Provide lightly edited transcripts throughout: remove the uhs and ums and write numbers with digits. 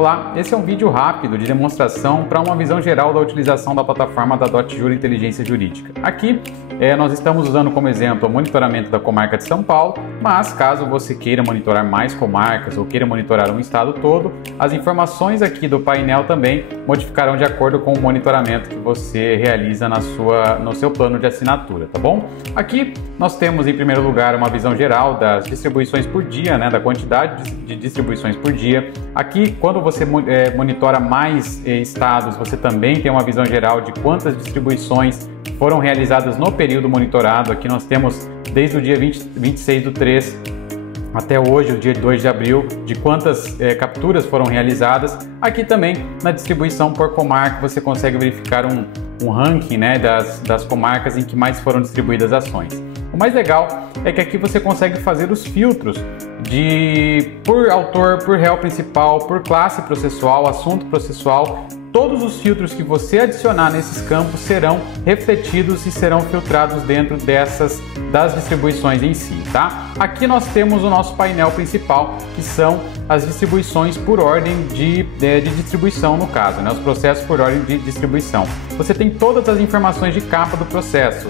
Olá, esse é um vídeo rápido de demonstração para uma visão geral da utilização da plataforma da DotJur Inteligência Jurídica. Aqui nós estamos usando como exemplo o monitoramento da comarca de São Paulo, mas caso você queira monitorar mais comarcas ou queira monitorar um estado todo, as informações aqui do painel também modificarão de acordo com o monitoramento que você realiza no seu plano de assinatura, tá bom? Aqui nós temos em primeiro lugar uma visão geral das distribuições por dia, da quantidade de distribuições por dia. Aqui, quando você monitora mais estados, você também tem uma visão geral de quantas distribuições foram realizadas no período monitorado. Aqui nós temos desde o dia 26/3 até hoje, o dia 2 de abril, de quantas capturas foram realizadas. Aqui também, na distribuição por comarca, você consegue verificar um ranking das comarcas em que mais foram distribuídas ações. O mais legal é que aqui você consegue fazer os filtros por autor, por réu principal, por classe processual, assunto processual. Todos os filtros que você adicionar nesses campos serão refletidos e serão filtrados dentro das distribuições em si, tá? Aqui nós temos o nosso painel principal, que são as distribuições por ordem de distribuição, no caso, os processos por ordem de distribuição. Você tem todas as informações de capa do processo,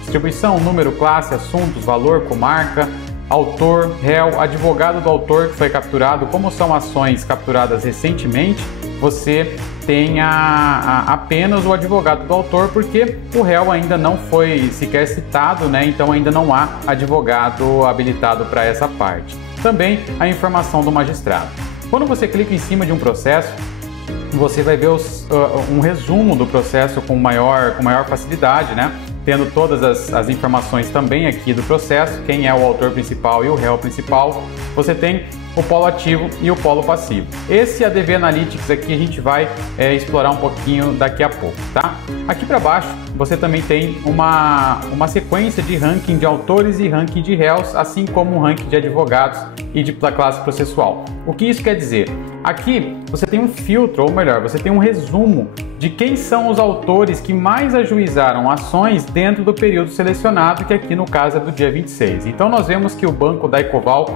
distribuição, número, classe, assuntos, valor, comarca, autor, réu, advogado do autor que foi capturado, como são ações capturadas recentemente. Você tem apenas o advogado do autor, porque o réu ainda não foi sequer citado, então ainda não há advogado habilitado para essa parte. Também a informação do magistrado. Quando você clica em cima de um processo, você vai ver um resumo do processo com maior facilidade, tendo todas as informações também aqui do processo, quem é o autor principal e o réu principal. Você tem o polo ativo e o polo passivo. Esse ADV Analytics aqui a gente vai explorar um pouquinho daqui a pouco, tá? Aqui para baixo você também tem uma sequência de ranking de autores e ranking de réus, assim como um ranking de advogados e de classe processual. O que isso quer dizer? Aqui você tem um filtro, ou melhor, você tem um resumo de quem são os autores que mais ajuizaram ações dentro do período selecionado, que aqui no caso é do dia 26. Então nós vemos que o Banco da Ecoval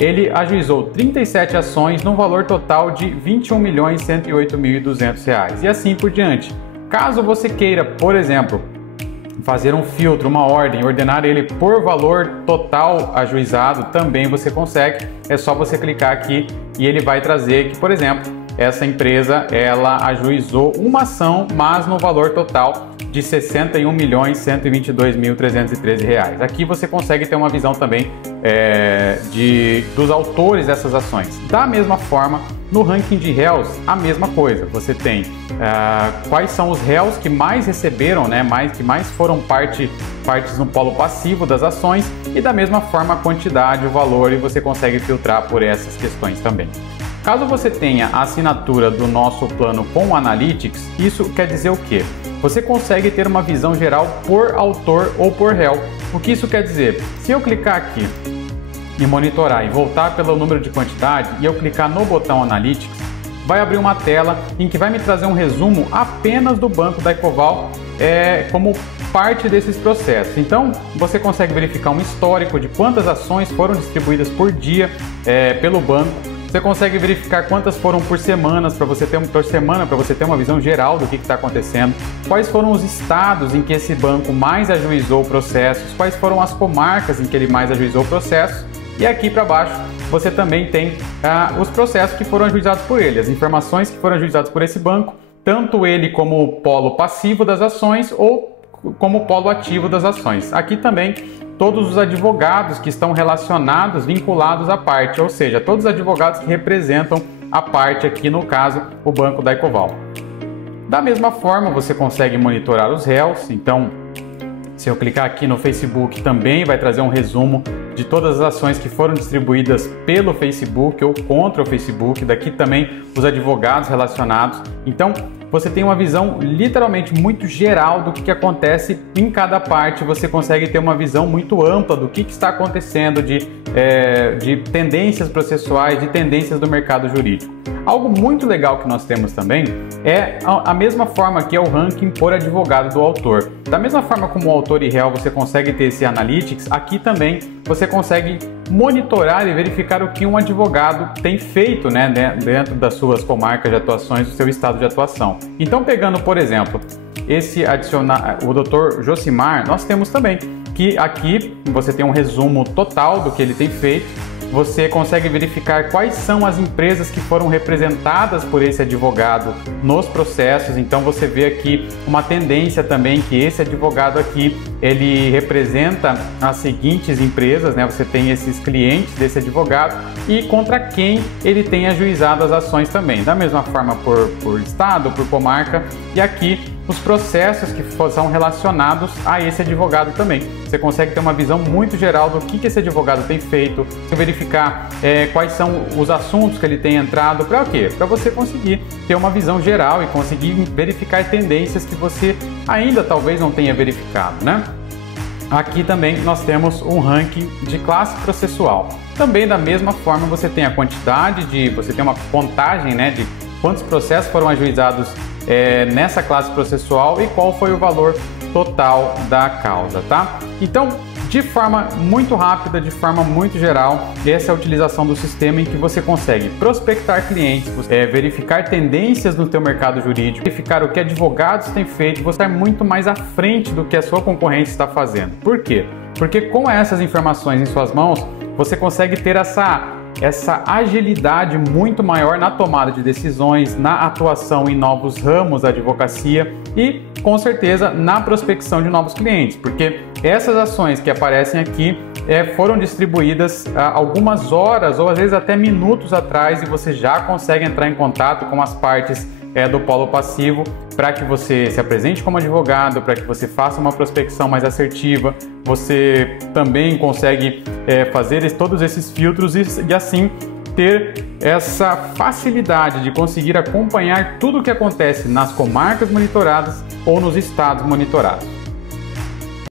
ele ajuizou 37 ações no valor total de R$ 21.108.200 e assim por diante. Caso você queira, por exemplo, fazer um filtro, uma ordem, ordenar ele por valor total ajuizado, também você consegue. É só você clicar aqui e ele vai trazer que, por exemplo, essa empresa ela ajuizou uma ação, mas no valor total de R$ 61.122.313. Aqui você consegue ter uma visão também dos autores dessas ações. Da mesma forma, no ranking de réus, a mesma coisa. Você tem quais são os réus que mais receberam, que mais foram partes no polo passivo das ações, e da mesma forma a quantidade, o valor, e você consegue filtrar por essas questões também. Caso você tenha a assinatura do nosso plano com Analytics, isso quer dizer o quê? Você consegue ter uma visão geral por autor ou por réu. O que isso quer dizer? Se eu clicar aqui e monitorar e voltar pelo número de quantidade e eu clicar no botão Analytics, vai abrir uma tela em que vai me trazer um resumo apenas do Banco da Ecoval como parte desses processos. Então você consegue verificar um histórico de quantas ações foram distribuídas por dia pelo banco. Você consegue verificar quantas foram por semana para você ter uma visão geral do que está acontecendo, quais foram os estados em que esse banco mais ajuizou processos, quais foram as comarcas em que ele mais ajuizou processos, e aqui para baixo você também tem os processos que foram ajuizados por ele, as informações que foram ajuizadas por esse banco, tanto ele como o polo passivo das ações ou como o polo ativo das ações. Aqui também todos os advogados que estão relacionados, vinculados à parte, ou seja, todos os advogados que representam a parte aqui, no caso, o Banco da Ecoval. Da mesma forma, você consegue monitorar os réus. Então, se eu clicar aqui no Facebook, também vai trazer um resumo de todas as ações que foram distribuídas pelo Facebook ou contra o Facebook. Daqui também os advogados relacionados. Então, você tem uma visão literalmente muito geral do que acontece em cada parte. Você consegue ter uma visão muito ampla do que está acontecendo de tendências processuais, de tendências do mercado jurídico. Algo muito legal que nós temos também é a mesma forma que é o ranking por advogado do autor. Da mesma forma como o autor e réu você consegue ter esse analytics, aqui também você consegue monitorar e verificar o que um advogado tem feito, né, dentro das suas comarcas de atuações, do seu estado de atuação. Então, pegando, por exemplo, o Dr. Josimar, nós temos também que aqui você tem um resumo total do que ele tem feito. Você consegue verificar quais são as empresas que foram representadas por esse advogado nos processos. Então você vê aqui uma tendência também que esse advogado aqui, ele representa as seguintes empresas, né? Você tem esses clientes desse advogado e contra quem ele tem ajuizado as ações também. Da mesma forma por estado, por comarca, e aqui os processos que são relacionados a esse advogado também. Você consegue ter uma visão muito geral do que esse advogado tem feito, verificar quais são os assuntos que ele tem entrado, para o quê? Para você conseguir ter uma visão geral e conseguir verificar tendências que você ainda talvez não tenha verificado, né? Aqui também nós temos um ranking de classe processual. Também da mesma forma você tem a quantidade você tem uma contagem, né, de quantos processos foram ajuizados nessa classe processual e qual foi o valor total da causa, tá? Então, de forma muito rápida, de forma muito geral, essa é a utilização do sistema em que você consegue prospectar clientes, verificar tendências no teu mercado jurídico, verificar o que advogados têm feito, você é muito mais à frente do que a sua concorrência está fazendo. Por quê? Porque com essas informações em suas mãos, você consegue ter essa agilidade muito maior na tomada de decisões, na atuação em novos ramos da advocacia e, com certeza, na prospecção de novos clientes, porque essas ações que aparecem aqui foram distribuídas algumas horas ou às vezes até minutos atrás e você já consegue entrar em contato com as partes do polo passivo para que você se apresente como advogado, para que você faça uma prospecção mais assertiva. Você também consegue fazer todos esses filtros e assim ter essa facilidade de conseguir acompanhar tudo o que acontece nas comarcas monitoradas ou nos estados monitorados.